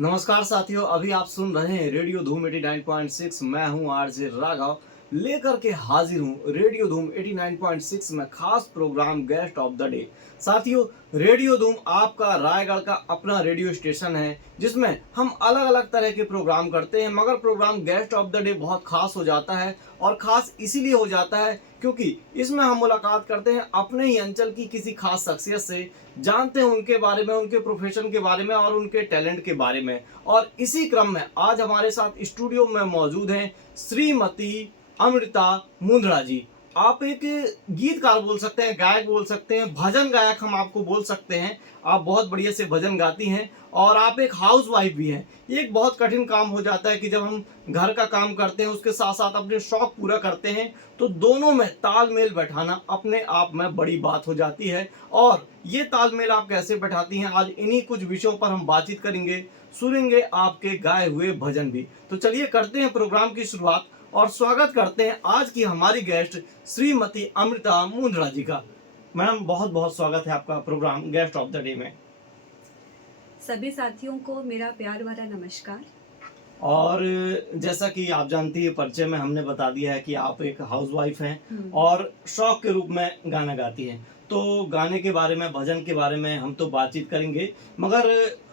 नमस्कार साथियों, अभी आप सुन रहे हैं रेडियो धूम 89.6। मैं हूं आरजे राघव, लेकर के हाजिर हूं रेडियो धूम 89.6 में खास program guest of the day. साथियों, रेडियो धूम आपका रायगढ़ का अपना रेडियो स्टेशन है जिसमें हम अलग अलग तरह के प्रोग्राम करते हैं, मगर program guest of the day बहुत खास हो जाता है। और खास इसीलिए हो जाता है क्योंकि इसमें हम मुलाकात करते हैं अपने ही अंचल की किसी खास शख्सियत से, जानते हैं उनके बारे में, उनके प्रोफेशन के बारे में और उनके टैलेंट के बारे में। और इसी क्रम में आज हमारे साथ स्टूडियो में मौजूद हैं श्रीमती अमृता मुंदड़ा जी। आप एक गीतकार बोल सकते हैं, गायक बोल सकते हैं, भजन गायक हम आपको बोल सकते हैं। आप बहुत बढ़िया से भजन गाती हैं और आप एक हाउस वाइफ भी हैं। ये एक बहुत कठिन काम हो जाता है कि जब हम घर का काम करते हैं उसके साथ साथ अपने शौक पूरा करते हैं, तो दोनों में तालमेल बैठाना अपने आप में बड़ी बात हो जाती है। और ये तालमेल आप कैसे बैठाती हैं, आज इन्हीं कुछ विषयों पर हम बातचीत करेंगे, सुनेंगे आपके गाए हुए भजन भी। तो चलिए करते हैं प्रोग्राम की शुरुआत और स्वागत करते हैं आज की हमारी गेस्ट श्रीमती अमृता मुंदड़ा जी का। मैडम, बहुत बहुत स्वागत है आपका program guest of the day में। सभी साथियों को मेरा प्यार भरा नमस्कार। और जैसा कि आप जानती है, परिचय में हमने बता दिया है कि आप एक हाउसवाइफ हैं और शौक के रूप में गाना गाती हैं। तो गाने के बारे में, भजन के बारे में हम तो बातचीत करेंगे, मगर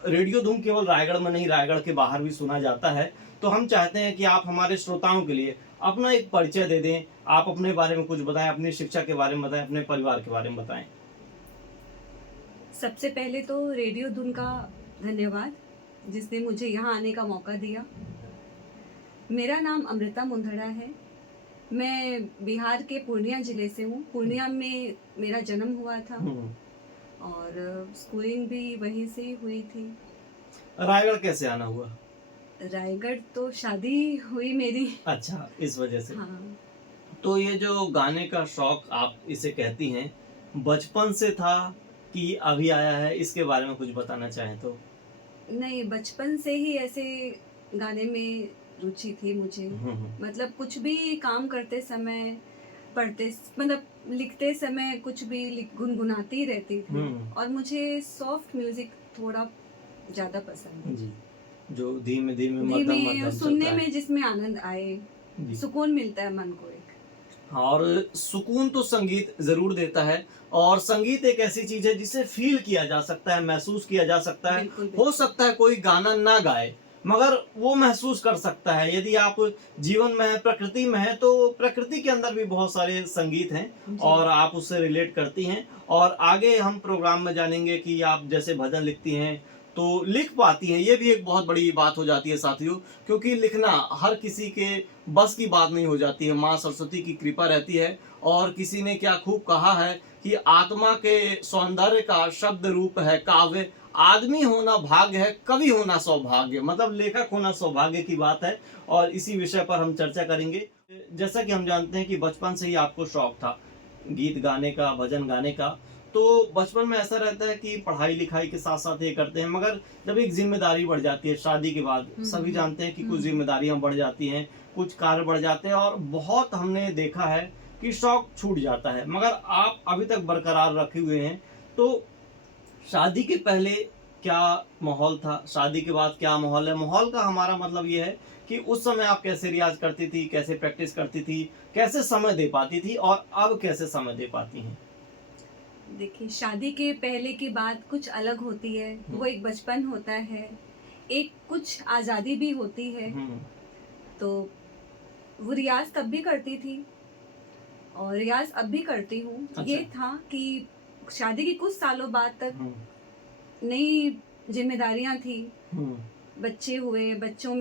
रेडियो धूम केवल रायगढ़ में नहीं, रायगढ़ के बाहर भी सुना जाता है। तो हम चाहते हैं कि आप हमारे श्रोताओं के लिए अपना एक परिचय दे दें। आप अपने बारे में कुछ बताएं, अपनी शिक्षा के बारे में बताएं, अपने परिवार के बारे में बताएं। सबसे पहले तो रेडियो धुन का धन्यवाद जिसने मुझे यहाँ आने का मौका दिया। मेरा नाम अमृता मुंदड़ा है। मैं बिहार के पूर्णिया जिले से हूँ। पूर्णिया में मेरा जन्म हुआ था और स्कूलिंग भी वहीं से ही हुई थी। रायगढ़ कैसे आना हुआ? रायगढ़ तो शादी हुई मेरी। अच्छा, इस वजह से। हाँ, तो ये जो गाने का शौक आप इसे कहती हैं, बचपन से था कि अभी आया है, इसके बारे में कुछ बताना चाहें तो? नहीं, बचपन से ही ऐसे गाने में रुचि थी मुझे। मतलब कुछ भी काम करते समय, पढ़ते मतलब लिखते समय कुछ भी गुनगुनाती रहती थी। और मुझे सॉफ्ट म्यूजिक थोड़ा ज्यादा पसंद है। जी, जो धीमे धीमे मध्यम धीमे मध्यम सुनने चलता है। में जिसमें आनंद आए, जी। सुकून मिलता है मन को एक। और सुकून तो संगीत जरूर देता है। और संगीत एक ऐसी चीज है जिसे फील किया जा सकता है, महसूस किया जा सकता है। बिल्कुल, हो बिल्कुल। सकता है कोई गाना ना गाए, मगर वो महसूस कर सकता है। यदि आप जीवन में है, प्रकृति में है, तो प्रकृति के अंदर भी बहुत सारे संगीत हैं जी। और आप उससे रिलेट करती हैं। और आगे हम प्रोग्राम में जानेंगे कि आप जैसे भजन लिखती हैं तो लिख पाती हैं। ये भी एक बहुत बड़ी बात हो जाती है साथियों, क्योंकि लिखना हर किसी के बस की बात नहीं हो जाती है। माँ सरस्वती की कृपा रहती है। और किसी ने क्या खूब कहा है कि आत्मा के सौंदर्य का शब्द रूप है काव्य, आदमी होना भाग्य है, कवि होना सौभाग्य। मतलब लेखक होना सौभाग्य की बात है। और इसी विषय पर हम चर्चा करेंगे। जैसा कि हम जानते हैं कि बचपन से ही आपको शौक था गीत गाने का, भजन गाने का। तो बचपन में ऐसा रहता है कि पढ़ाई लिखाई के साथ साथ ये करते हैं, मगर जब एक जिम्मेदारी बढ़ जाती है शादी के बाद, सभी जानते हैं कि कुछ जिम्मेदारियां बढ़ जाती हैं, कुछ कार्य बढ़ जाते हैं और बहुत हमने देखा है कि शौक छूट जाता है, मगर आप अभी तक बरकरार रखे हुए हैं। तो शादी के पहले क्या माहौल था, शादी के बाद क्या माहौल है? माहौल का हमारा मतलब ये है कि उस समय आप कैसे रियाज करती थी, कैसे प्रैक्टिस करती थी, कैसे समय दे पाती थी और अब कैसे समय दे पाती हैं? देखिए, शादी के पहले की बात कुछ अलग होती है। वो एक बचपन होता है, एक कुछ आज़ादी भी होती है। तो वो रियाज तब भी करती थी और रियाज अब भी करती हूँ। अच्छा। ये था कि शादी के कुछ सालों बाद तक नई जिम्मेदारियां थी, बच्चे हुए, बच्चों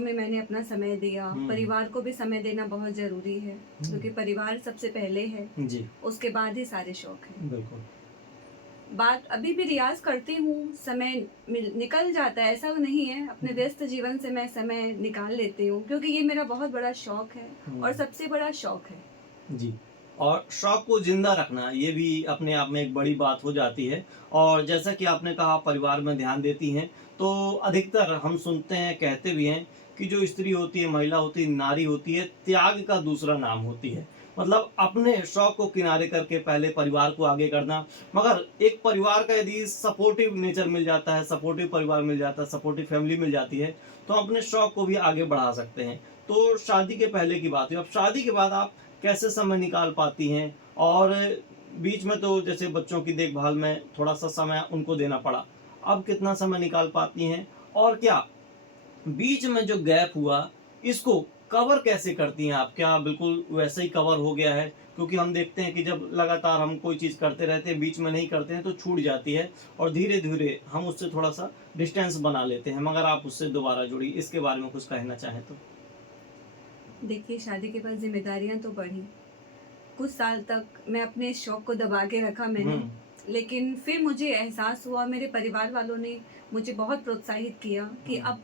में मैंने अपना समय दिया। परिवार को भी समय देना बहुत जरूरी है क्योंकि परिवार सबसे पहले है जी, उसके बाद ही सारे शौक हैं। बिल्कुल। बात अभी भी रियाज करती हूँ, समय निकल जाता है, ऐसा नहीं है। अपने व्यस्त जीवन से मैं समय निकाल लेती हूँ क्योंकि ये मेरा बहुत बड़ा शौक है और सबसे बड़ा शौक है। जी। और शौक को जिंदा रखना ये भी अपने आप में एक बड़ी बात हो जाती है। और जैसा कि आपने कहा परिवार में ध्यान देती हैं, तो अधिकतर हम सुनते हैं, कहते भी हैं कि जो स्त्री होती है, महिला होती है, नारी होती है, त्याग का दूसरा नाम होती है। मतलब अपने शौक को किनारे करके पहले परिवार को आगे करना। मगर एक परिवार का यदि सपोर्टिव नेचर मिल जाता है, सपोर्टिव परिवार मिल जाता है, सपोर्टिव फैमिली मिल जाती है, तो हम अपने शौक को भी आगे बढ़ा सकते हैं। तो शादी के पहले की बात हुई, अब शादी के बाद आप कैसे समय निकाल पाती हैं? और बीच में तो जैसे बच्चों की देखभाल में थोड़ा सा समय उनको देना पड़ा, अब कितना समय निकाल पाती हैं? और क्या बीच में जो गैप हुआ, इसको कवर कैसे करती हैं आप? क्या बिल्कुल वैसे ही कवर हो गया है? क्योंकि हम देखते हैं कि जब लगातार हम कोई चीज़ करते रहते हैं, बीच में नहीं करते हैं तो छूट जाती है और धीरे-धीरे हम उससे थोड़ा-सा डिस्टेंस बना लेते हैं। मगर आप उससे दोबारा जुड़ी, इसके बारे में कुछ कहना चाहें तो? देखिए, शादी के बाद ज़िम्मेदारियाँ तो बढ़ी। कुछ साल तक मैं अपने शौक को दबा के रखा मैंने, हुँ, लेकिन फिर मुझे एहसास हुआ, मेरे परिवार वालों ने मुझे बहुत प्रोत्साहित किया कि हुँ, अब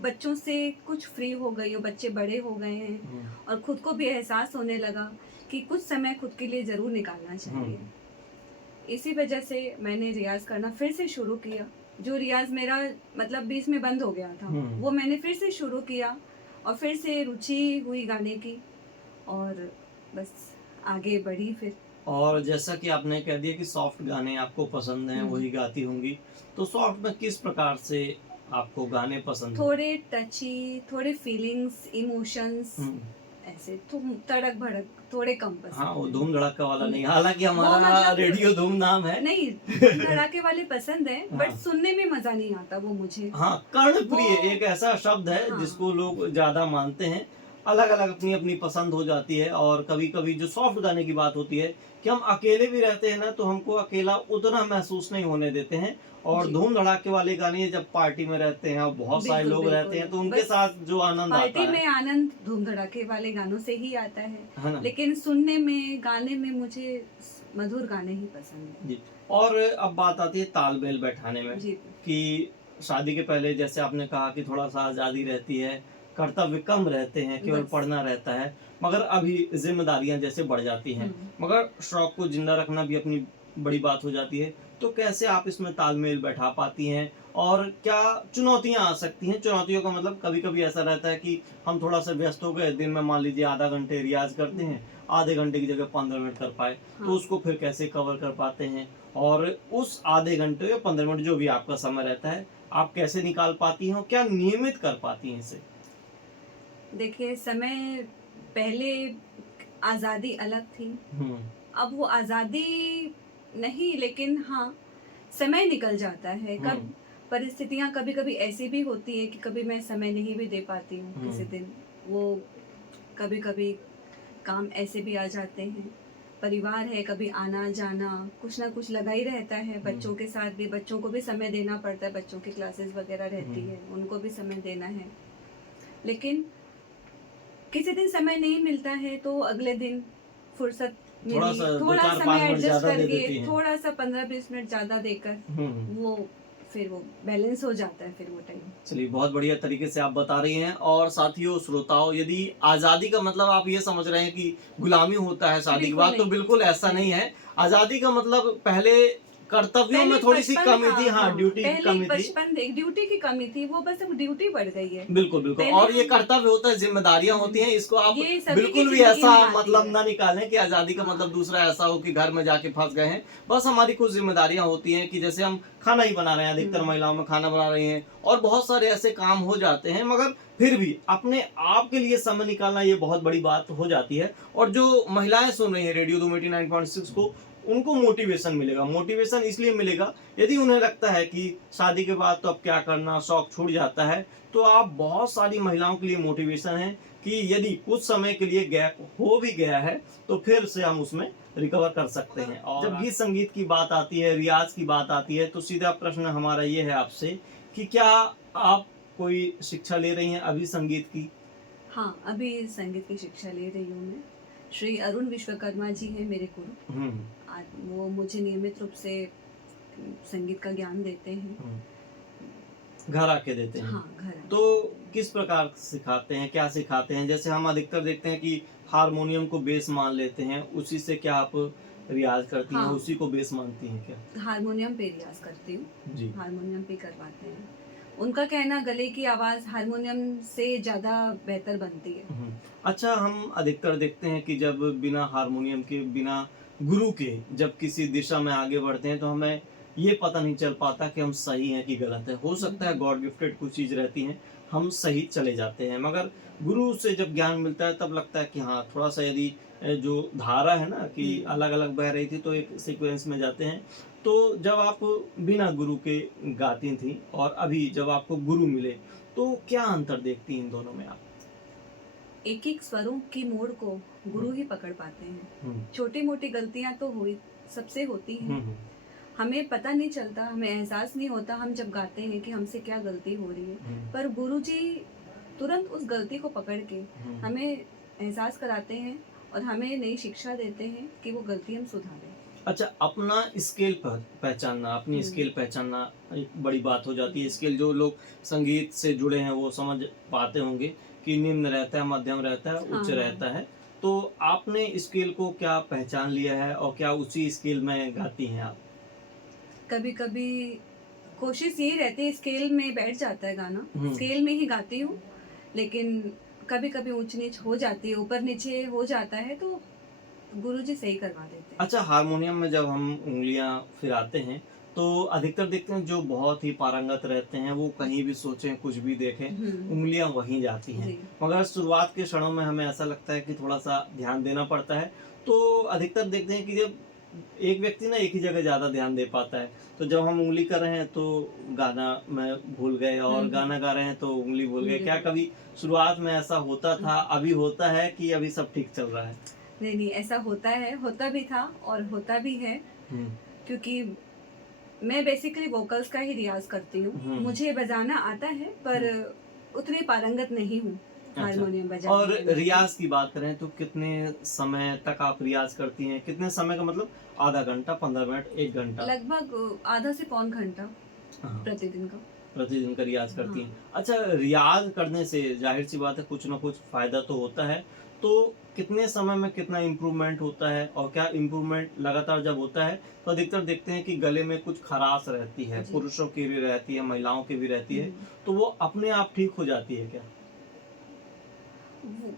बच्चों से कुछ फ्री हो गई हो, बच्चे बड़े हो गए हैं हुँ, और खुद को भी एहसास होने लगा कि कुछ समय खुद के लिए ज़रूर निकालना हुँ, चाहिए। इसी वजह से मैंने रियाज़ करना फिर से शुरू किया। जो रियाज़ मेरा मतलब बीच में बंद हो गया था, हुँ। वो मैंने फिर से शुरू किया और फिर से रुचि हुई गाने की और बस आगे बढ़ी फिर। और जैसा कि आपने कह दिया कि सॉफ्ट गाने आपको पसंद हैं, हुँ। वही गाती होंगी। तो सॉफ्ट में किस प्रकार से आपको गाने पसंद हैं? थोड़े टची, थोड़े फीलिंग्स, इमोशंस हुँ। ऐसे तड़क-भड़क थोड़े कम हाँ, वो पसंद हैं। धूम-धड़ाका वाला नहीं। नहीं, हालाँकि वो हमारा मतलब रेडियो धूम नाम है। नहीं, धूम-धड़ाके वाले पसंद हैं, बट हाँ। सुनने में मज़ा नहीं आता वो मुझे। हाँ, वो कर्णप्रिय एक ऐसा शब्द है हाँ, जिसको लोग ज़्यादा मानते हैं। अलग-अलग अपनी-अपनी पसंद हो जाती है और कभी-कभी जो सॉफ्ट गाने की बात होती है कि हम अकेले भी रहते हैं ना, तो हमको अकेला उतना महसूस नहीं होने देते हैं। और जी, धूम-धड़ाके वाले गाने जब पार्टी में रहते हैं और बहुत सारे बिल्कुल, लोग रहते बिल्कुल। हैं, तो उनके बस साथ जो आनंद आता पार्टी है में आनंद धूम-धड़ाके वाले गानों से ही आता है है, ना? लेकिन सुनने में, गाने में मुझे मधुर गाने ही पसंद जी। और अब बात आती है तालमेल बैठाने में हैं। जी, कि शादी के पहले जैसे आपने कहा कि थोड़ा-सा आज़ादी रहती है, कर्तव्य कम रहते हैं, केवल बस। पढ़ना रहता है, मगर अभी ज़िम्मेदारियाँ जैसे बढ़ जाती हैं, हुँ। मगर शौक को ज़िंदा रखना भी अपनी बड़ी बात हो जाती है। तो कैसे आप इसमें तालमेल बैठा पाती हैं और क्या चुनौतियाँ आ सकती हैं? चुनौतियों का मतलब कभी-कभी ऐसा रहता है कि हम थोड़ा-सा व्यस्त हो गए, दिन में मान लीजिए आधा घंटे रियाज़ करते हैं, आधे घंटे की जगह 15 मिनट कर पाए, तो हाँ। उसको फिर कैसे कवर कर पाते हैं? और उस आधे घंटे या 15 मिनट जो भी आपका समय रहता है, आप कैसे निकाल पाती हैं और क्या नियमित कर पाती हैं इसे? देखिए, समय पहले आज़ादी अलग थी, हुँ, अब वो आज़ादी नहीं, लेकिन हाँ, समय निकल जाता है। हुँ, कब परिस्थितियाँ कभी-कभी ऐसी भी होती हैं कि कभी मैं समय नहीं भी दे पाती हूँ हुँ, किसी दिन। वो कभी-कभी काम ऐसे भी आ जाते हैं। परिवार है, कभी आना-जाना, कुछ ना कुछ लगा ही रहता है। हुँ, बच्चों के साथ भी, बच्चों को भी समय देना पड़ता है, बच्चों की क्लासेस वगैरह रहती हुँ। है, उनको भी समय देना है। लेकिन किसी दिन समय नहीं मिलता है तो अगले दिन फुर्सत मिली, थोड़ा-सा 2, थोड़ा 4, 5 समय मिनट एडजस्ट ज़्यादा दे करके, देती हैं। थोड़ा-सा 15-20 मिनट ज़्यादा देकर हुँ, हुँ। वो फिर वो बैलेंस हो जाता है फिर वो टाइम। चलिए, बहुत बढ़िया तरीके से आप बता रही हैं। और साथियों, श्रोताओं, यदि आज़ादी का मतलब आप ये समझ रहे हैं कि गुलामी होता है शादी के बिल्कुल बाद, तो नहीं, बिल्कुल ऐसा नहीं। नहीं है। आज़ादी का मतलब पहले कर्तव्यों पहले में थोड़ी-सी बचपन कमी थी, था, हाँ, हाँ, ड्यूटी की पहले कमी थी। बचपन एक ड्यूटी की कमी थी, वो बस अब ड्यूटी बढ़ गई है। बिल्कुल, बिल्कुल। पहले और ये हम कर्तव्य होता है, ज़िम्मेदारियाँ होती हैं, इसको आप ये सभी की बिल्कुल भी ज़िंदगी ऐसा में आती मतलब है। ना निकालें कि आज़ादी का हाँ, मतलब दूसरा ऐसा हो कि घर में जाके फँस गए हैं। बस हमारी कुछ ज़िम्मेदारियाँ होती हैं कि जैसे हम खाना ही बना रहे हैं, अधिकतर हुँ, महिलाओं में खाना बना रही हैं और बहुत सारे ऐसे काम हो जाते हैं, मगर फिर भी अपने आप के लिए समय निकालना ये बहुत बड़ी बात हो जाती है। और जो महिलाएँ सुन रही हैं रेडियो धूम 89.6 को, उनको मोटिवेशन मिलेगा। मोटिवेशन इसलिए मिलेगा, यदि उन्हें लगता है कि शादी के बाद तो अब क्या करना, शौक छूट जाता है, तो आप बहुत सारी महिलाओं के लिए मोटिवेशन है कि यदि कुछ समय के लिए गैप हो भी गया है, तो फिर से हम उसमें रिकवर कर सकते हैं। और जब गीत संगीत की बात आती है, रियाज़ की बात आती है, तो सीधा प्रश्न हमारा ये है आपसे कि क्या आप कोई शिक्षा ले रही हैं अभी संगीत की? हाँ, अभी संगीत की शिक्षा ले रही हूँ मैं। श्री अरुण विश्वकर्मा जी हैं मेरे गुरु। हुँ, वो मुझे नियमित रूप से संगीत का ज्ञान देते हैं। हुँ। घर आके देते हैं। हाँ, घर तो आके। किस प्रकार सिखाते हैं, क्या सिखाते हैं? जैसे हम अधिकतर देखते हैं कि हारमोनियम को बेस मान लेते हैं, उसी से क्या आप रियाज़ करती हैं, हाँ, उसी को बेस मानती हैं क्या? हारमोनियम पे रियाज़ करती हूँ, जी। हारमोनियम पे करवाते हैं। उनका कहना गले की आवाज़ हारमोनियम से ज़्यादा बेहतर बनती है। अच्छा, हम अधिकतर देखते हैं कि जब बिना हारमोनियम के, बिना गुरु के जब किसी दिशा में आगे बढ़ते हैं तो हमें ये पता नहीं चल पाता कि हम सही हैं कि गलत है। हो सकता है गॉड गिफ्टेड कुछ चीज़ रहती हैं, हम सही चले जाते हैं, मगर गुरु से जब ज्ञान मिलता है तब लगता है कि हाँ, थोड़ा-सा यदि जो धारा है ना कि हुँ। अलग-अलग बह रही थी तो एक सीक्वेंस में जाते हैं। तो जब आप बिना गुरु के गाती थीं और अभी जब आपको गुरु मिले, तो क्या अंतर देखती हैं इन दोनों में आप? एक-एक स्वरों की मोड़ को गुरु हुँ, ही पकड़ पाते हैं। हुँ, छोटी-मोटी गलतियाँ तो हुई सबसे होती हुँ, हैं। हुँ, हमें पता नहीं चलता, हमें एहसास नहीं होता हम जब गाते हैं कि हमसे क्या गलती हो रही है। हुँ, पर गुरुजी तुरंत उस गलती को पकड़ के हुँ। हमें एहसास कराते हैं और हमें नई शिक्षा देते हैं कि वो गलती हम सुधारें। अच्छा, अपना स्केल पहचानना, अपनी हुँ। स्केल पहचानना एक बड़ी बात हो जाती है। स्केल जो लोग संगीत से जुड़े हैं वो समझ पाते होंगे कि निम्न रहता है, मध्यम रहता है, हाँ, उच्च हाँ। रहता है। तो आपने स्केल को क्या पहचान लिया है और क्या उसी स्केल में गाती हैं आप? कभी-कभी कोशिश यही रहती है स्केल में बैठ जाता है गाना, हुँ। स्केल में ही गाती हूँ, लेकिन कभी-कभी ऊँच-नीच हो जाती है, ऊपर-नीचे हो जाता है तो गुरुजी सही करवा देते हैं। अच्छा, हारमोनियम में जब हम उँगलियाँ फिराते हैं, तो अधिकतर देखते हैं जो बहुत ही पारंगत रहते हैं, वो कहीं भी सोचें, कुछ भी देखें, हुँ, उँगलियाँ वहीं जाती हैं। जी। मगर शुरुआत के क्षणों में हमें ऐसा लगता है कि थोड़ा-सा ध्यान देना पड़ता है। तो अधिकतर देखते हैं कि जब एक व्यक्ति ना एक ही जगह ज़्यादा ध्यान दे पाता है। तो जब हम उँगली कर रहे हैं, तो गाना में भूल गए हुँ, और हुँ। गाना गा रहे हैं, तो उँगली भूल गए। उँगली क्या बोल कभी शुरुआत में ऐसा होता हुँ। था, अभी होता है कि अभी सब ठीक चल रहा है? नहीं, नहीं ऐसा होता है, होता भी था और होता भी है हुँ। क्योंकि मैं बेसिकली वोकल्स का ही रियाज़ करती हूँ। हुँ। मुझे बजाना आता है पर हुँ। उतनी पारंगत नहीं हूँ अच्छा। हारमोनियम और बजाने में। रियाज़ की बात करें तो कितने समय तक आप रियाज़ करती हैं? कितने समय का मतलब आधा घंटा, 15 मिनट, 1 घंटा? लगभग आधा से पौन घंटा हाँ, प्रतिदिन का। प्रतिदिन का रियाज़ करती हाँ। हैं। अच्छा, रियाज़ करने से ज़ाहिर-सी बात है कुछ न कुछ फ़ायदा तो होता है। तो कितने समय में कितना इम्प्रूवमेंट होता है और क्या इम्प्रूवमेंट लगातार जब होता है तो अधिकतर देखते हैं कि गले में कुछ खराश रहती है, जी। पुरुषों की भी रहती है, महिलाओं की भी रहती हुँ, है, हुँ। तो वो अपने आप ठीक हो जाती है क्या? वो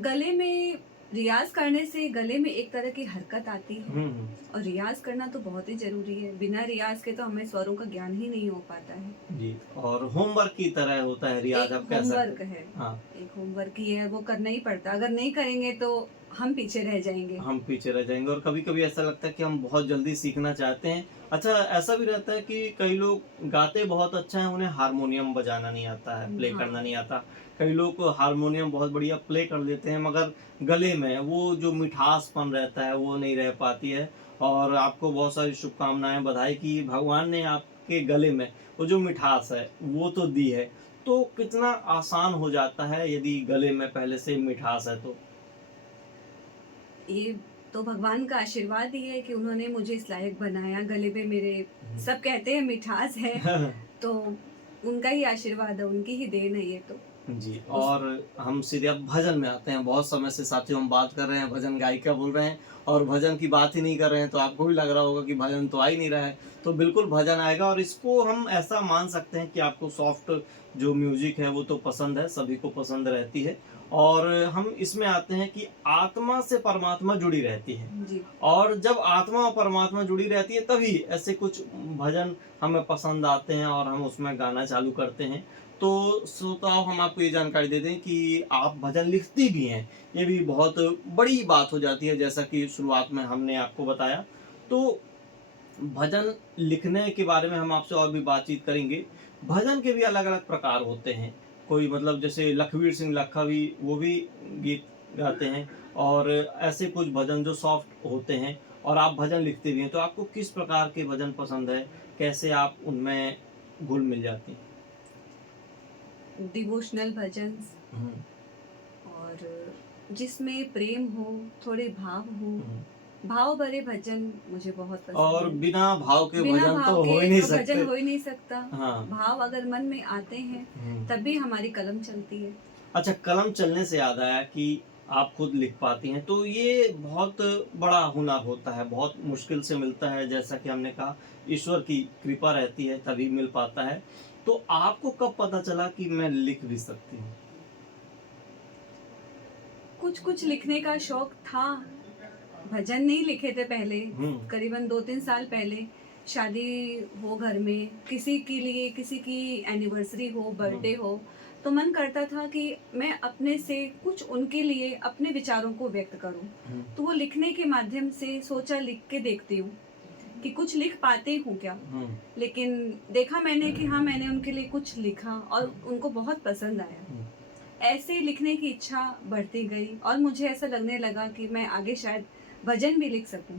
गले में रियाज़ करने से गले में एक तरह की हरकत आती है हुँ, हुँ। और रियाज़ करना तो बहुत ही ज़रूरी है। बिना रियाज़ के तो हमें स्वरों का ज्ञान ही नहीं हो पाता है। जी, और होमवर्क की तरह होता है रियाज़, एक आप कह सकते होमवर्क हैं। है, हाँ, एक होमवर्क ही है, वो करना ही पड़ता है। अगर नहीं करेंगे तो हम पीछे रह जाएँगे। हम पीछे रह जाएँगे और कभी-कभी ऐसा लगता है कि हम बहुत जल्दी सीखना चाहते हैं। अच्छा, ऐसा भी रहता है कि कई लोग गाते बहुत अच्छा हैं, उन्हें हारमोनियम बजाना नहीं आता है, प्ले करना हाँ। नहीं आता। कई लोग हारमोनियम बहुत बढ़िया प्ले कर लेते हैं, मगर गले में वो जो मिठासपन रहता है, वो नहीं रह पाती है। और आपको बहुत सारी शुभकामनाएँ, बधाई कि भगवान ने आपके गले में वो जो मिठास है, वो तो दी है। तो कितना आसान हो जाता है यदि गले में पहले से मिठास है तो? ये तो भगवान का आशीर्वाद ही है कि उन्होंने मुझे इस लायक बनाया। गले पे मेरे हुँ। सब कहते हैं मिठास है, तो उनका ही आशीर्वाद है, उनकी ही देन है ये तो। जी, उस और हम सीधे अब भजन में आते हैं। बहुत समय से साथियों हम बात कर रहे हैं, भजन गायिका बोल रहे हैं और भजन की बात ही नहीं कर रहे हैं, तो आपको भी लग रहा होगा कि भजन तो आ ही नहीं रहा है। तो बिल्कुल भजन आएगा और इसको हम ऐसा मान सकते हैं कि आपको सॉफ्ट जो म्यूज़िक है वो तो पसंद है, सभी को पसंद रहती है। और हम इसमें आते हैं कि आत्मा से परमात्मा जुड़ी रहती है। जी। और जब आत्मा और परमात्मा जुड़ी रहती है तभी ऐसे कुछ भजन हमें पसंद आते हैं और हम उसमें गाना चालू करते हैं। तो श्रोताओं, हम आपको ये जानकारी दे दें कि आप भजन लिखती भी हैं। ये भी बहुत बड़ी बात हो जाती है, जैसा कि शुरुआत में हमने आपको बताया। तो भजन लिखने के बारे में हम आपसे और भी बातचीत करेंगे। भजन के भी अलग-अलग प्रकार होते हैं। कोई मतलब जैसे लखवीर सिंह लखा भी वो भी गीत गाते हैं और ऐसे कुछ भजन जो सॉफ्ट होते हैं और आप भजन लिखते भी हैं। तो आपको किस प्रकार के भजन पसंद है? कैसे आप उनमें घुल-मिल जाती हैं? डिवोशनल भजन हुँ, और जिसमें प्रेम हो, थोड़े भाव हो, हुँ। भाव भरे भजन मुझे बहुत पसंद और है। बिना भाव के बिना भजन भाव तो हो के ही नहीं तो भजन सकते। हो ही नहीं सकता। हाँ। भाव अगर मन में आते हैं, हुँ। तभी हमारी कलम चलती है। अच्छा, कलम चलने से याद आया कि आप खुद लिख पाती हैं, तो ये बहुत बड़ा हुनर होता है, बहुत मुश्किल से मिलता है, जैसा कि हमने कहा ईश्वर की कृपा रहती है तभी मिल पाता है। तो आपको कब पता चला कि मैं लिख भी सकती हूँ? कुछ कुछ लिखने का शौक था। भजन नहीं लिखे थे पहले, हम्म। करीबन 2-3 साल पहले। शादी हो घर में, किसी के लिए किसी की एनिवर्सरी हो, बर्थडे हम्म। हो, तो मन करता था कि मैं अपने से कुछ उनके लिए अपने विचारों को व्यक्त करूं। हम्म। तो वो लिखने के माध्यम से सोचा लिख के देखती हूँ कि कुछ लिख पाती हूँ क्या। हम्म। लेकिन देखा मैंने कि हाँ, मैंने उनके लिए कुछ लिखा और उनको बहुत पसंद आया। हम्म। ऐसे लिखने की इच्छा बढ़ती गई और मुझे ऐसा लगने लगा कि मैं आगे शायद भजन भी लिख सकूं।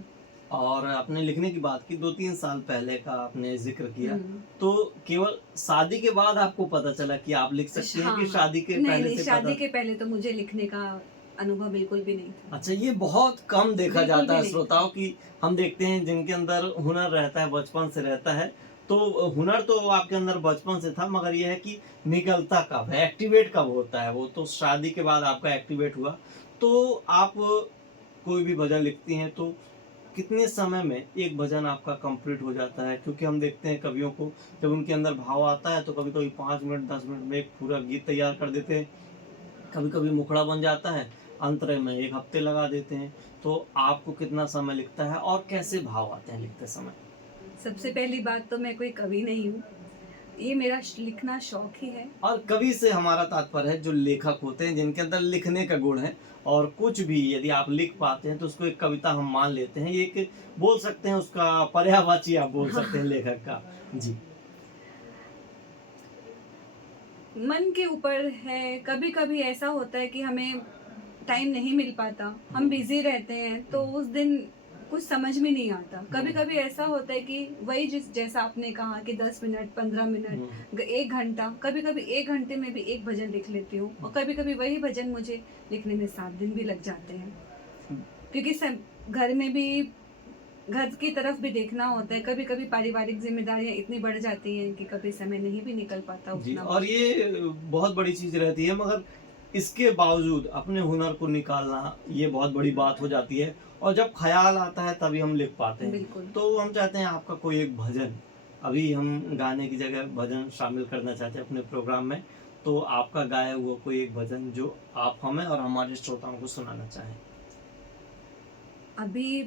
और आपने लिखने की बात की, 2-3 साल पहले का आपने जिक्र किया, हम्म। तो केवल शादी के बाद आपको पता चला कि आप लिख सकती हैं, हाँ, कि हाँ। शादी के नहीं, पहले नहीं, से शादी पता? के पहले तो मुझे लिखने का अनुभव बिल्कुल भी नहीं था। अच्छा, ये बहुत कम देखा बिल्कुल जाता भी है नहीं था। श्रोताओं की। हम देखते हैं जिनके अंदर हुनर रहता है, बचपन से रहता है। तो हुनर तो आपके अंदर बचपन से था, मगर यह है कि निकलता कब है, एक्टिवेट कब होता है, वो तो शादी के बाद आपका एक्टिवेट हुआ। तो आप कोई भी भजन लिखती हैं तो कितने समय में एक भजन आपका कंप्लीट हो जाता है? क्योंकि हम देखते हैं कवियों को, जब उनके अंदर भाव आता है तो कभी कभी 5 मिनट 10 मिनट में एक पूरा गीत तैयार कर देते हैं। कभी कभी मुखड़ा बन जाता है, अंतरे में 1 हफ्ते लगा देते हैं। तो आपको कितना समय लिखता है और कैसे भाव आते हैं लिखते समय? सबसे पहली बात तो मैं कोई कवि नहीं हूँ। ये मेरा लिखना शौक ही है। और कवि से हमारा तात्पर्य है जो लेखक होते हैं, जिनके अंदर लिखने का गुण है। और कुछ भी यदि आप लिख पाते हैं तो उसको एक कविता हम मान लेते हैं। ये एक बोल सकते हैं, उसका पर्यायवाची आप बोल सकते हैं लेखक का। जी। मन के ऊपर है। कभी कभी ऐसा होता है कि हमें टाइम नहीं मिल पाता, हम हम्म। बिजी रहते हैं, तो उस दिन कुछ समझ में नहीं आता। कभी हम्म। कभी ऐसा होता है कि वही जिस जैसा आपने कहा कि 10 मिनट 15 मिनट, हम्म। 1 घंटा, कभी कभी 1 घंटे में भी एक भजन लिख लेती हूँ। और कभी कभी वही भजन मुझे लिखने में 7 दिन भी लग जाते हैं, क्योंकि घर में भी, घर की तरफ भी देखना होता है। कभी कभी पारिवारिक जिम्मेदारियां इतनी बढ़ जाती हैं कि कभी समय नहीं भी निकल पाता जी, उतना और मुझे। ये बहुत बड़ी चीज रहती है, मगर इसके बावजूद अपने हुनर को निकालना ये बहुत बड़ी बात हो जाती है। और जब ख्याल आता है तभी हम लिख पाते हैं। बिल्कुल। तो हम चाहते हैं आपका कोई एक भजन, अभी हम गाने की जगह भजन शामिल करना चाहते हैं अपने प्रोग्राम में। तो आपका गाया हुआ कोई एक भजन जो आप हमें और हमारे श्रोताओं को सुनाना चाहें। अभी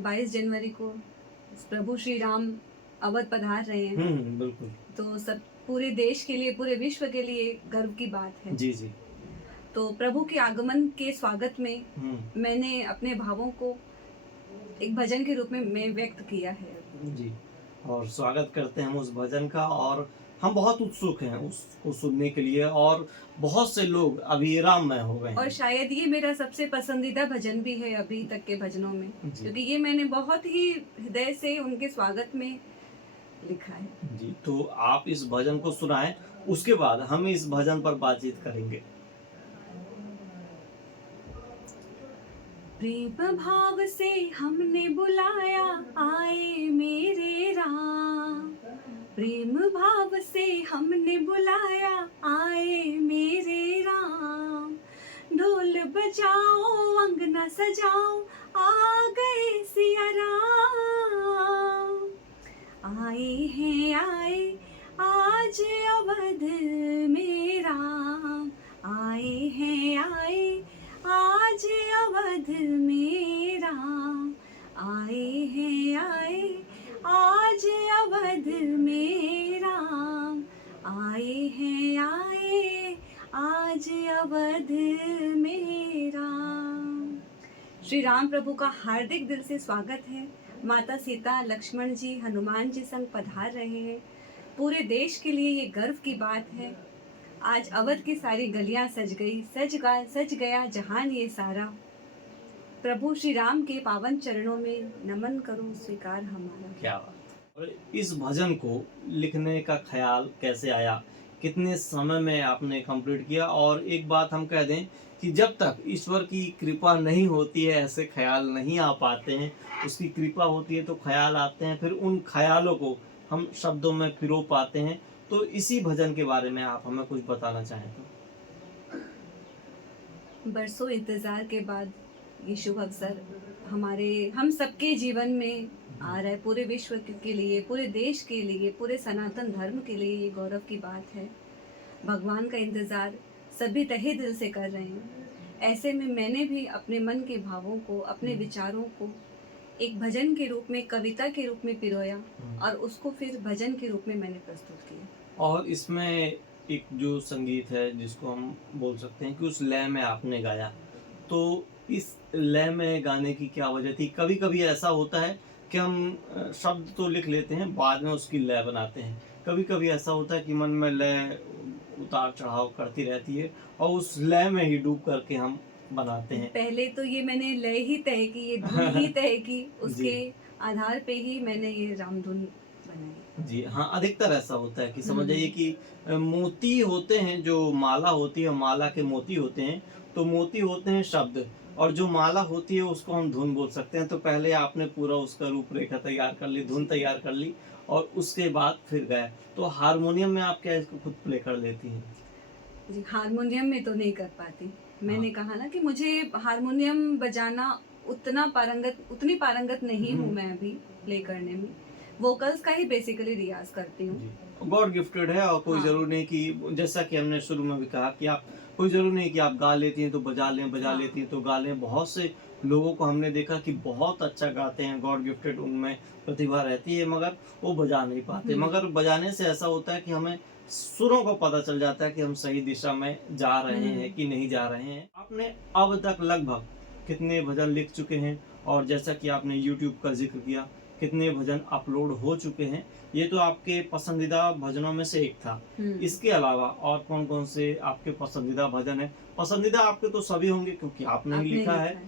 22 जनवरी को प्रभु श्री राम अवध पधार रहे हैं। बिल्कुल। तो सब पूरे देश के लिए, पूरे विश्व के लिए गर्व की बात है। जी जी। तो प्रभु के आगमन के स्वागत में हम्म। मैंने अपने भावों को एक भजन के रूप में मैं व्यक्त किया है। जी। और स्वागत करते हैं हम उस भजन का, और हम बहुत उत्सुक हैं उसको सुनने के लिए। और बहुत से लोग अभी राममय हो गए और हैं। शायद ये मेरा सबसे पसंदीदा भजन भी है अभी तक के भजनों में, जी। क्योंकि ये मैंने बहुत ही हृदय से उनके स्वागत में लिखा है। जी, तो आप इस भजन को सुनाएं, उसके बाद हम इस भजन पर बातचीत करेंगे। प्रेम भाव से हमने बुलाया, आए मेरे राम। प्रेम भाव से हमने बुलाया, आए मेरे राम। ढोल बजाओ, अंगना सजाओ, आ गए सिया राम। आए हैं आए आज अवध में राम। आए हैं आए आज अवध में राम। आए हैं आए आज अवध में राम। आए हैं आए आज अवध में राम। श्री राम प्रभु का हार्दिक दिल से स्वागत है। माता सीता, लक्ष्मण जी, हनुमान जी संग पधार रहे हैं। पूरे देश के लिए ये गर्व की बात है। आज अवध की सारी गलियां सज गई, सज गया जहान ये सारा। प्रभु श्री राम के पावन चरणों में नमन करो, स्वीकार हमारा। क्या बात। और इस भजन को लिखने का ख्याल कैसे आया, कितने समय में आपने कंप्लीट किया? और एक बात हम कह दें कि जब तक ईश्वर की कृपा नहीं होती है ऐसे ख्याल नहीं आ पाते हैं। उसकी कृपा होती है तो ख्याल आते हैं, फिर उन ख्यालों को हम शब्दों में पिरो पाते हैं। तो इसी भजन के बारे में आप हमें कुछ बताना चाहें तो? बरसों इंतजार के बाद ये शुभ अवसर हम सबके जीवन में आ रहा है, पूरे विश्व के लिए, पूरे देश के लिए, पूरे सनातन धर्म के लिए ये गौरव की बात है। भगवान का इंतज़ार सभी तहे दिल से कर रहे हैं। ऐसे में मैंने भी अपने मन के भावों को, अपने विचारों को एक भजन के रूप में, कविता के रूप में पिरोया और उसको फिर भजन के रूप में मैंने प्रस्तुत किया। और इसमें एक जो संगीत है जिसको हम बोल सकते हैं कि उस लय में आपने गाया, तो इस लय में गाने की क्या वजह थी? कभी कभी ऐसा होता है कि हम शब्द तो लिख लेते हैं, बाद में उसकी लय बनाते हैं। कभी कभी ऐसा होता है कि मन में लय उतार चढ़ाव करती रहती है और उस लय में ही डूब करके हम बनाते हैं। पहले तो ये मैंने लय ही तय की, ये धुन ही तय की, उसके जी आधार पे ही मैंने ये राम धुन बनाई। जी हाँ, अधिकतर ऐसा होता है कि समझ हम्म। जाइए कि मोती होते हैं, जो माला होती है, माला के मोती होते हैं, तो मोती होते हैं शब्द, और जो माला होती है उसको हम धुन बोल सकते हैं। तो पहले आपने पूरा उसका रूपरेखा तैयार कर ली, धुन तैयार कर ली, और उसके बाद फिर गए। तो हारमोनियम में आप क्या इसको खुद प्ले कर लेती हैं? जी, हारमोनियम में तो नहीं कर पाती। मैंने हाँ। कहा ना कि मुझे हारमोनियम बजाना उतनी पारंगत नहीं हूँ मैं अभी प्ले करने में। वोकल्स का ही बेसिकली रियाज करती हूँ। जी, गॉड गिफ्टेड है, और कोई हाँ। ज़रूरी नहीं कि जैसा कि हमने शुरू में भी कहा कि आप, कोई ज़रूरी नहीं कि आप गा लेती हैं तो बजा लें, बजा हाँ। लेती हैं तो गा लें। बहुत से लोगों को हमने देखा कि बहुत अच्छा गाते हैं, गॉड गिफ्टेड उनमें प्रतिभा रहती है, मगर वो बजा नहीं पाते। मगर बजाने से ऐसा होता है कि हमें सुरों को पता चल जाता है कि हम सही दिशा में जा रहे हैं कि नहीं जा रहे हैं। आपने अब तक लगभग कितने भजन लिख चुके हैं? और जैसा कि आपने यूट्यूब का जिक्र किया, कितने भजन अपलोड हो चुके हैं? ये तो आपके पसंदीदा भजनों में से एक था। इसके अलावा और कौन कौन से आपके पसंदीदा भजन है? पसंदीदा आपके तो सभी होंगे क्योंकि आपने ही लिखा है,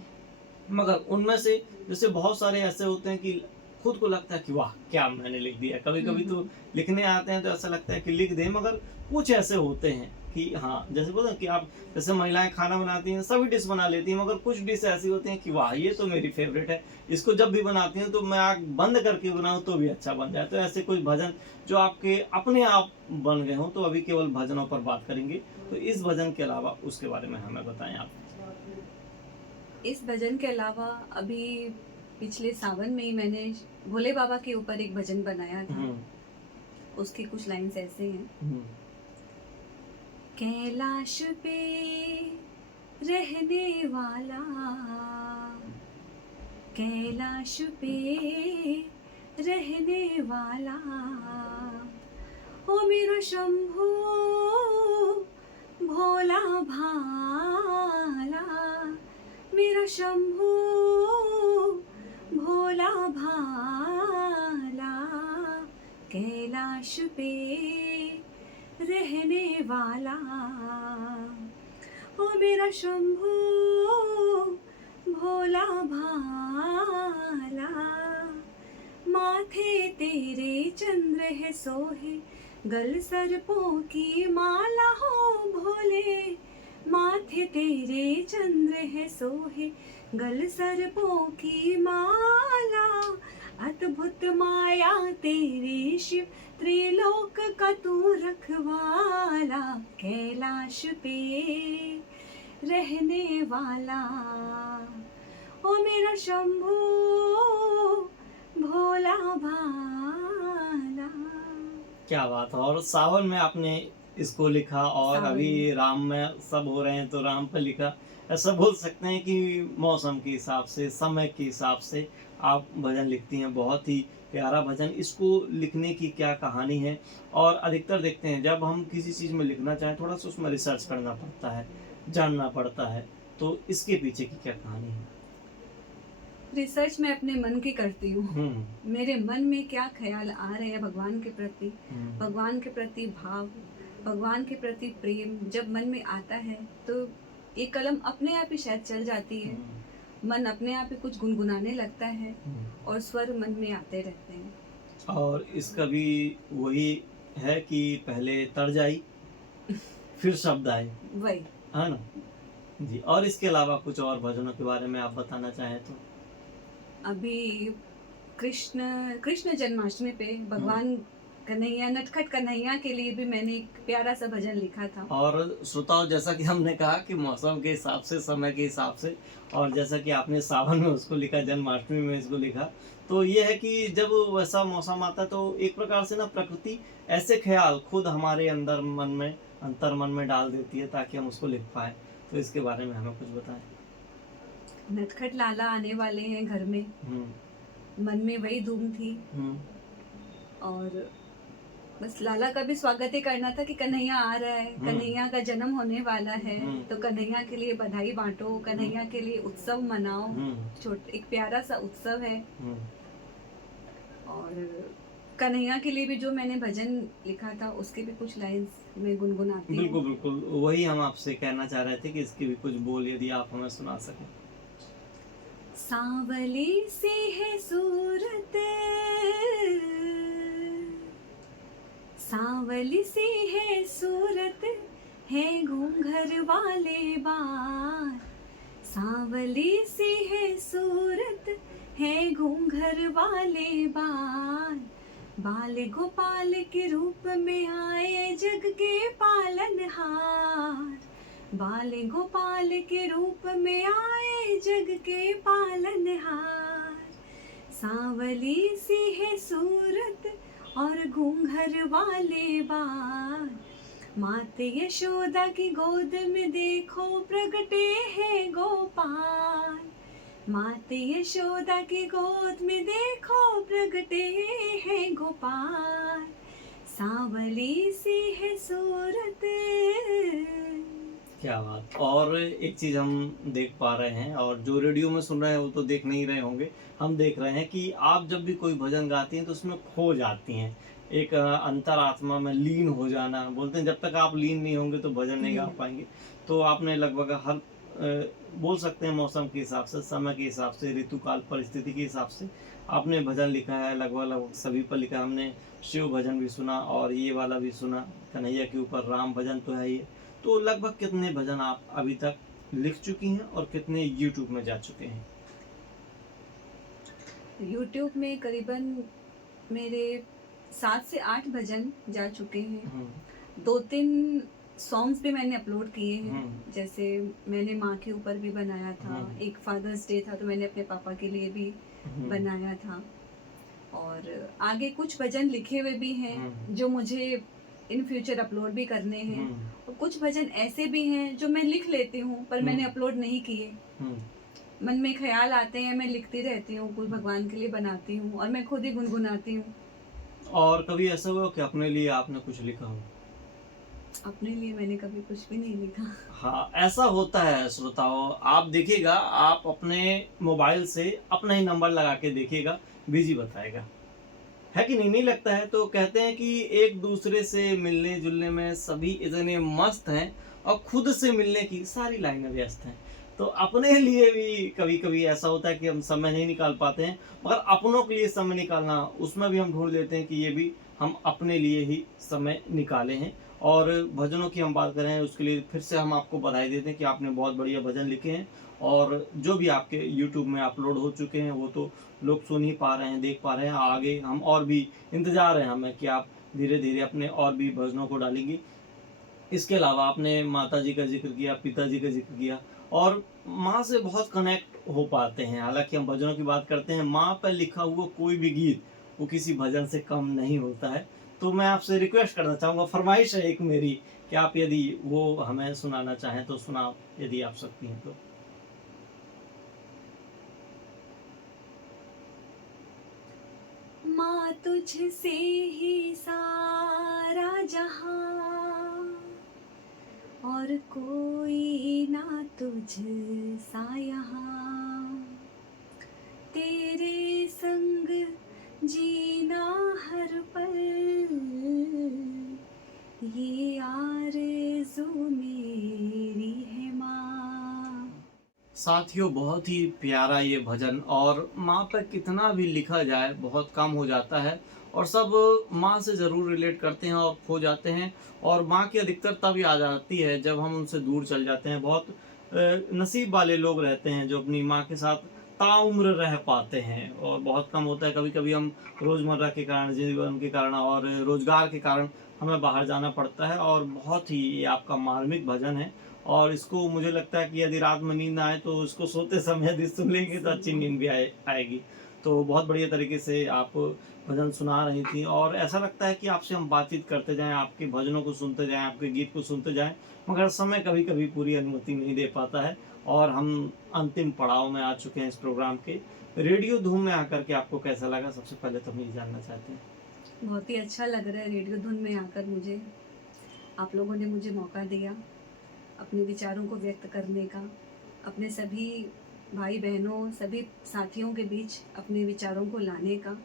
मगर उनमें से जैसे बहुत सारे ऐसे होते हैं कि खुद को लगता है कि वाह क्या मैंने लिख दिया। कभी कभी तो लिखने आते हैं तो ऐसा लगता है कि लिख दें, मगर कुछ ऐसे होते हैं कि हाँ, जैसे बोलते हैं कि आप, जैसे महिलाएं खाना बनाती हैं, सभी डिश बना लेती हैं, मगर कुछ डिश ऐसी होती हैं कि वाह ये तो मेरी फेवरेट है, इसको जब भी बनाती हूँ तो मैं आग बंद करके बनाऊँ तो भी अच्छा बन जाए। तो ऐसे कुछ भजन जो आपके अपने आप बन गए हों, तो अभी केवल भजनों पर बात करेंगे। तो इस भजन के अलावा उसके बारे में हमें बताएं आप। इस भजन के अलावा अभी पिछले सावन में ही मैंने भोले बाबा के ऊपर एक भजन बनाया था। उसकी कुछ लाइन्स ऐसे हैं। कैलाश पे रहने वाला, कैलाश पे रहने वाला, ओ मेरा शंभू भोला भाला, मेरा शंभू भोला भाला, कैलाश पे रहने वाला, ओ मेरा शंभू भोला भाला, माथे तेरे चंद्र है सोहे, गल सर्पों की माला हो भोले, माथे तेरे चंद्र है सोहे, गल सर्पों की माला, अद्भुत माया तेरी शिव, त्रिलोक का तू रखवाला, कैलाश पे रहने वाला, ओ मेरा शंभू भोला भाला। क्या बात है। और सावन में आपने इसको लिखा, और सावन अभी राम में सब हो रहे हैं तो राम पे लिखा। ऐसा बोल सकते हैं कि मौसम के हिसाब से, समय के हिसाब से आप भजन लिखती हैं। बहुत ही प्यारा भजन। इसको लिखने की क्या कहानी है? और अधिकतर देखते हैं जब हम किसी चीज़ में लिखना चाहें, थोड़ा सा उसमें रिसर्च करना पड़ता है, जानना पड़ता है। तो इसके पीछे की क्या कहानी है? रिसर्च मैं अपने मन की करती हूँ। मेरे मन में क्या ख्याल आ रहे हैं भगवान के प्रति, भगवान के प्रति भाव, भगवान के प्रति प्रेम जब मन में आता है तो ये कलम अपने आप ही शायद चल जाती है। मन अपने आप ही कुछ गुनगुनाने लगता है और स्वर मन में आते रहते हैं। और इसका भी वही है कि पहले तर्ज आई फिर शब्द आए, वही है ना जी। और इसके अलावा कुछ और भजनों के बारे में आप बताना चाहें तो? अभी कृष्ण जन्माष्टमी पे भगवान कन्हैया, नटखट कन्हैया के लिए भी मैंने एक प्यारा सा भजन लिखा था। और श्रोताओं, जैसा कि हमने कहा कि मौसम के हिसाब से, समय के हिसाब से, और जैसा कि आपने सावन में उसको लिखा, जन्माष्टमी में इसको लिखा, तो ये है कि जब वैसा मौसम आता है तो एक प्रकार से ना प्रकृति ऐसे ख्याल खुद हमारे अंदर मन में, अंतर मन में डाल देती है ताकि हम उसको लिख पाए। तो इसके बारे में हमें कुछ बताएं। नटखट लाला आने वाले हैं घर में, मन में वही धूम थी, और बस लाला का भी स्वागत ही करना था कि कन्हैया आ रहा है, कन्हैया का जन्म होने वाला है, तो कन्हैया के लिए बधाई बांटो, कन्हैया के लिए उत्सव मनाओ। एक प्यारा सा उत्सव है। और कन्हैया के लिए भी जो मैंने भजन लिखा था उसके भी कुछ लाइंस मैं गुनगुनाती हूँ। बिल्कुल बिल्कुल, वही हम आपसे कहना चाह रहे थे कि इसकी भी कुछ बोल यदि आप हमें सुना सकें। सांवली सी है सूरत, सांवली सी है सूरत, है घूंघर वाले बाल। सांवली सी है सूरत, है घूंघर वाले बाल। बाल गोपाल के रूप में आए जग के पालनहार। बाल गोपाल के रूप में आए जग के पालनहार। सांवली सी है सूरत और घूंघर वाले बाल। माते यशोदा की गोद में देखो प्रगटे है गोपाल। माते यशोदा की गोद में देखो प्रगटे है गोपाल। सांवली सी है सूरत। क्या बात। और एक चीज़ हम देख पा रहे हैं, और जो रेडियो में सुन रहे हैं वो तो देख नहीं रहे होंगे, हम देख रहे हैं कि आप जब भी कोई भजन गाती हैं तो उसमें खो जाती हैं, एक अंतरात्मा में लीन हो जाना। बोलते हैं जब तक आप लीन नहीं होंगे तो भजन नहीं गा पाएंगे। तो आपने लगभग हर बोल सकते हैं मौसम के हिसाब से, समय के हिसाब से, ऋतुकाल परिस्थिति के हिसाब से आपने भजन लिखा है। लगभग सभी पर लिखा। हमने शिव भजन भी सुना और ये वाला भी सुना, कन्हैया के ऊपर राम भजन तो है ये। तो लगभग कितने भजन आप अभी तक लिख चुकी हैं और कितने YouTube में जा चुके हैं? YouTube में करीबन मेरे 7 से 8 भजन जा चुके हैं। 2-3 सॉन्ग्स भी मैंने अपलोड किए हैं। जैसे मैंने माँ के ऊपर भी बनाया था, एक फादर्स डे था तो मैंने अपने पापा के लिए भी बनाया था। और आगे कुछ भजन लिखे हुए भी हैं जो मुझे इन फ्यूचर अपलोड भी करने हैं। और कुछ भजन ऐसे भी हैं जो मैं लिख लेती हूँ पर मैंने अपलोड नहीं किए। मन में ख्याल आते हैं, मैं लिखती रहती हूँ, कुछ भगवान के लिए बनाती हूँ और मैं खुद ही गुनगुनाती हूँ। और कभी ऐसा हुआ कि अपने लिए आपने कुछ लिखा हो? अपने लिए मैंने कभी कुछ भी नहीं लिखा। हाँ, ऐसा होता है श्रोताओं। आप देखिएगा, आप अपने मोबाइल से अपना ही नंबर लगा के देखिएगा, बिजी बताएगा, है कि नहीं लगता है? तो कहते हैं कि एक दूसरे से मिलने जुलने में सभी इतने मस्त हैं और खुद से मिलने की सारी लाइनें व्यस्त हैं। तो अपने लिए भी कभी कभी ऐसा होता है कि हम समय नहीं निकाल पाते हैं, मगर अपनों के लिए समय निकालना, उसमें भी हम ढूंढ लेते हैं कि ये भी हम अपने लिए ही समय निकाले हैं। और भजनों की हम बात करें उसके लिए फिर से हम आपको बधाई देते हैं कि आपने बहुत बढ़िया भजन लिखे हैं। और जो भी आपके YouTube में अपलोड हो चुके हैं वो तो लोग सुन ही पा रहे हैं, देख पा रहे हैं। आगे हम और भी इंतजार है हमें कि आप धीरे धीरे अपने और भी भजनों को डालेंगी। इसके अलावा आपने माता जी का जिक्र किया, पिताजी का जिक्र किया, और माँ से बहुत कनेक्ट हो पाते हैं। हालांकि हम भजनों की बात करते हैं, माँ पर लिखा हुआ कोई भी गीत वो किसी भजन से कम नहीं होता है। तो मैं आपसे रिक्वेस्ट करना चाहूँगा, फरमाइश है एक मेरी कि आप यदि वो हमें सुनाना चाहें तो सुना, यदि आप सकती हैं तो। माँ तुझसे ही सारा जहां और कोई ना तुझ सा यहाँ। तेरे संग जीना हर पल, ये आरज़ू मेरी है माँ। साथियों, बहुत ही प्यारा ये भजन। और माँ पर कितना भी लिखा जाए बहुत कम हो जाता है, और सब माँ से ज़रूर रिलेट करते हैं और खो जाते हैं। और माँ की अधिकतर तब याद आती है जब हम उनसे दूर चल जाते हैं। बहुत नसीब वाले लोग रहते हैं जो अपनी माँ के साथ ताउम्र रह पाते हैं, और बहुत कम होता है। कभी कभी हम रोज़मर्रा के कारण, जीवन के कारण और रोज़गार के कारण हमें बाहर जाना पड़ता है। और बहुत ही ये आपका मार्मिक भजन है, और इसको मुझे लगता है कि यदि रात में नींद ना आए तो इसको सोते समय यदि सुन लेंगे तो अच्छी नींद भी आएगी। तो बहुत बढ़िया तरीके से आप भजन सुना रही थी, और ऐसा लगता है कि आपसे हम बातचीत करते जाएं, आपके भजनों को सुनते जाएं, आपके गीत को सुनते जाएं, मगर समय कभी कभी पूरी अनुमति नहीं दे पाता है। और हम अंतिम पड़ाव में आ चुके हैं इस प्रोग्राम के। रेडियो धूम में आकर के आपको कैसा लगा, सबसे पहले तो हम ये जानना चाहते हैं। बहुत ही अच्छा लग रहा है रेडियो धुन में आकर मुझे। आप लोगों ने मुझे मौका दिया अपने विचारों को व्यक्त करने का, अपने सभी भाई बहनों, सभी साथियों के बीच अपने विचारों को लाने का।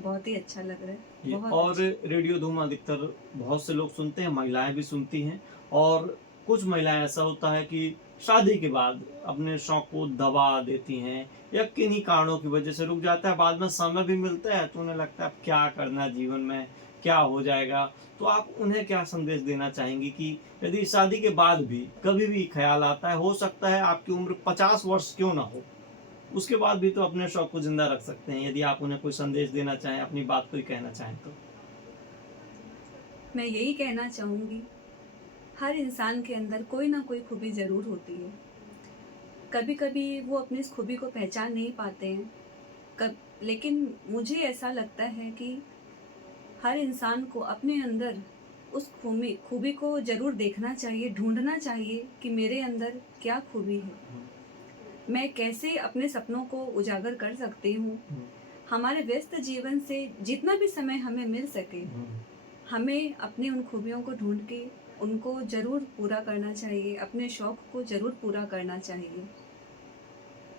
बहुत ही अच्छा लग रहा है, बहुत और अच्छा। रेडियो धूम अधिकतर बहुत से लोग सुनते हैं, महिलाएं भी सुनती हैं। और कुछ महिलाएं ऐसा होता है कि शादी के बाद अपने शौक को दबा देती हैं, या किन्हीं कारणों की वजह से रुक जाता है। बाद में समय भी मिलता है तो उन्हें लगता है अब क्या करना जीवन में, क्या हो जाएगा। तो आप उन्हें क्या संदेश देना चाहेंगी कि यदि शादी के बाद भी कभी भी ख्याल आता है, हो सकता है आपकी उम्र 50 वर्ष क्यों ना हो, उसके बाद भी तो अपने शौक को जिंदा रख सकते हैं। यदि आप उन्हें कोई संदेश देना चाहें, अपनी बात कोई कहना चाहें तो। मैं यही कहना चाहूँगी, हर इंसान के अंदर कोई ना कोई खूबी ज़रूर होती है। कभी कभी वो अपनी इस खूबी को पहचान नहीं पाते हैं। लेकिन मुझे ऐसा लगता है कि हर इंसान को अपने अंदर उस खूबी को ज़रूर देखना चाहिए, ढूंढना चाहिए कि मेरे अंदर क्या खूबी है, मैं कैसे अपने सपनों को उजागर कर सकती हूँ। हमारे व्यस्त जीवन से जितना भी समय हमें मिल सके, हमें अपनी उन खूबियों को ढूंढ के उनको ज़रूर पूरा करना चाहिए, अपने शौक़ को ज़रूर पूरा करना चाहिए।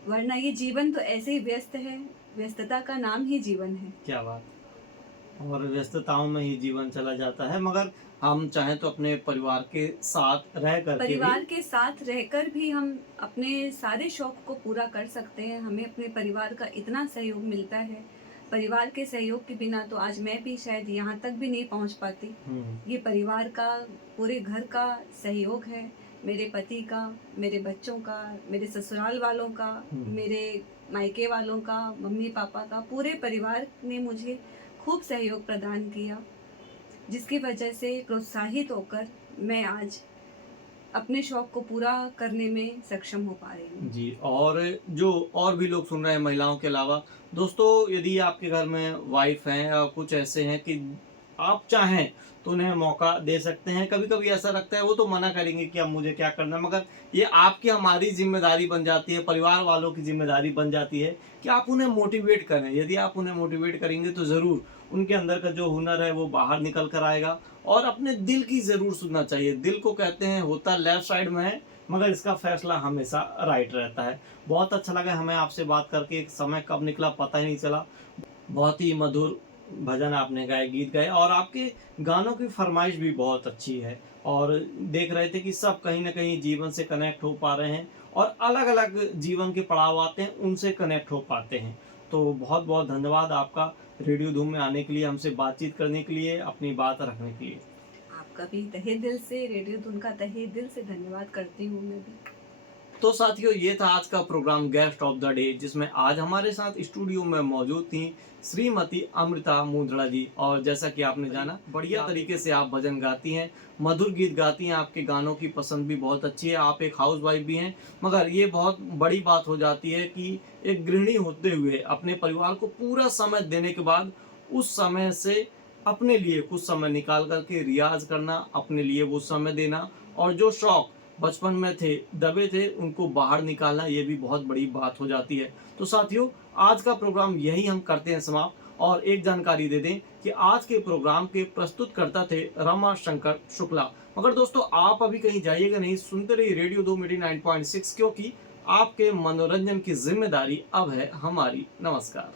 वरना ये जीवन तो ऐसे ही व्यस्त है, व्यस्तता का नाम ही जीवन है। क्या बात। और व्यस्तताओं में ही जीवन चला जाता है, मगर हम चाहें तो अपने परिवार के साथ रह करके परिवार के साथ रहकर भी हम अपने सारे शौक को पूरा कर सकते हैं। हमें अपने परिवार का इतना सहयोग मिलता है, परिवार के सहयोग के बिना तो आज मैं भी शायद यहाँ तक भी नहीं पहुँच पाती। ये परिवार का, पूरे घर का सहयोग है, मेरे पति का, मेरे बच्चों का, मेरे ससुराल वालों का, मेरे मायके वालों का, मम्मी पापा का, पूरे परिवार ने मुझे खूब सहयोग प्रदान किया, जिसकी वजह से प्रोत्साहित होकर मैं आज अपने शौक को पूरा करने में सक्षम हो पा रही हूँ। जी। और जो और भी लोग सुन रहे हैं महिलाओं के अलावा, दोस्तों यदि आपके घर में वाइफ हैं या कुछ ऐसे हैं कि आप चाहें तो उन्हें मौका दे सकते हैं। कभी कभी ऐसा लगता है वो तो मना करेंगे कि अब मुझे क्या करना, मगर ये आपकी हमारी जिम्मेदारी बन जाती है, परिवार वालों की जिम्मेदारी बन जाती है कि आप उन्हें मोटिवेट करें। यदि आप उन्हें मोटिवेट करेंगे तो ज़रूर उनके अंदर का जो हुनर है वो बाहर निकल कर आएगा। और अपने दिल की ज़रूर सुनना चाहिए। दिल को कहते हैं होता लेफ्ट साइड में है, मगर इसका फैसला हमेशा राइट रहता है। बहुत अच्छा लगा हमें आपसे बात करके, समय कब निकला पता ही नहीं चला। बहुत ही मधुर भजन आपने गाए, गीत गाए, और आपके गानों की फरमाइश भी बहुत अच्छी है। और देख रहे थे कि सब कहीं ना कहीं जीवन से कनेक्ट हो पा रहे हैं, और अलग अलग जीवन के पड़ाव आते हैं उनसे कनेक्ट हो पाते हैं। तो बहुत बहुत धन्यवाद आपका रेडियो धूम में आने के लिए, हमसे बातचीत करने के लिए, अपनी बात रखने के लिए। आपका भी तहे दिल से, रेडियो धुन का तहे दिल से धन्यवाद करती हूँ मैं भी। तो साथियों, ये था आज का program guest of the day, जिसमें आज हमारे साथ स्टूडियो में मौजूद थी श्रीमती अमृता मुंदड़ा जी। और जैसा कि आपने जाना, बढ़िया तरीके से आप भजन गाती हैं, मधुर गीत गाती हैं, आपके गानों की पसंद भी बहुत अच्छी है। आप एक हाउस वाइफ भी हैं, मगर ये बहुत बड़ी बात हो जाती है कि एक गृहिणी होते हुए अपने परिवार को पूरा समय देने के बाद उस समय से अपने लिए कुछ समय निकाल करके रियाज करना, अपने लिए वो समय देना, और जो शौक बचपन में थे, दबे थे, उनको बाहर निकालना, ये भी बहुत बड़ी बात हो जाती है। तो साथियों, आज का प्रोग्राम यही हम करते हैं समाप्त। और एक जानकारी दे दें कि आज के प्रोग्राम के प्रस्तुतकर्ता थे रमा शंकर शुक्ला। मगर दोस्तों, आप अभी कहीं जाइएगा नहीं, सुनते रहिए रेडियो धूम 89.6, क्योंकि आपके मनोरंजन की जिम्मेदारी अब है हमारी। नमस्कार।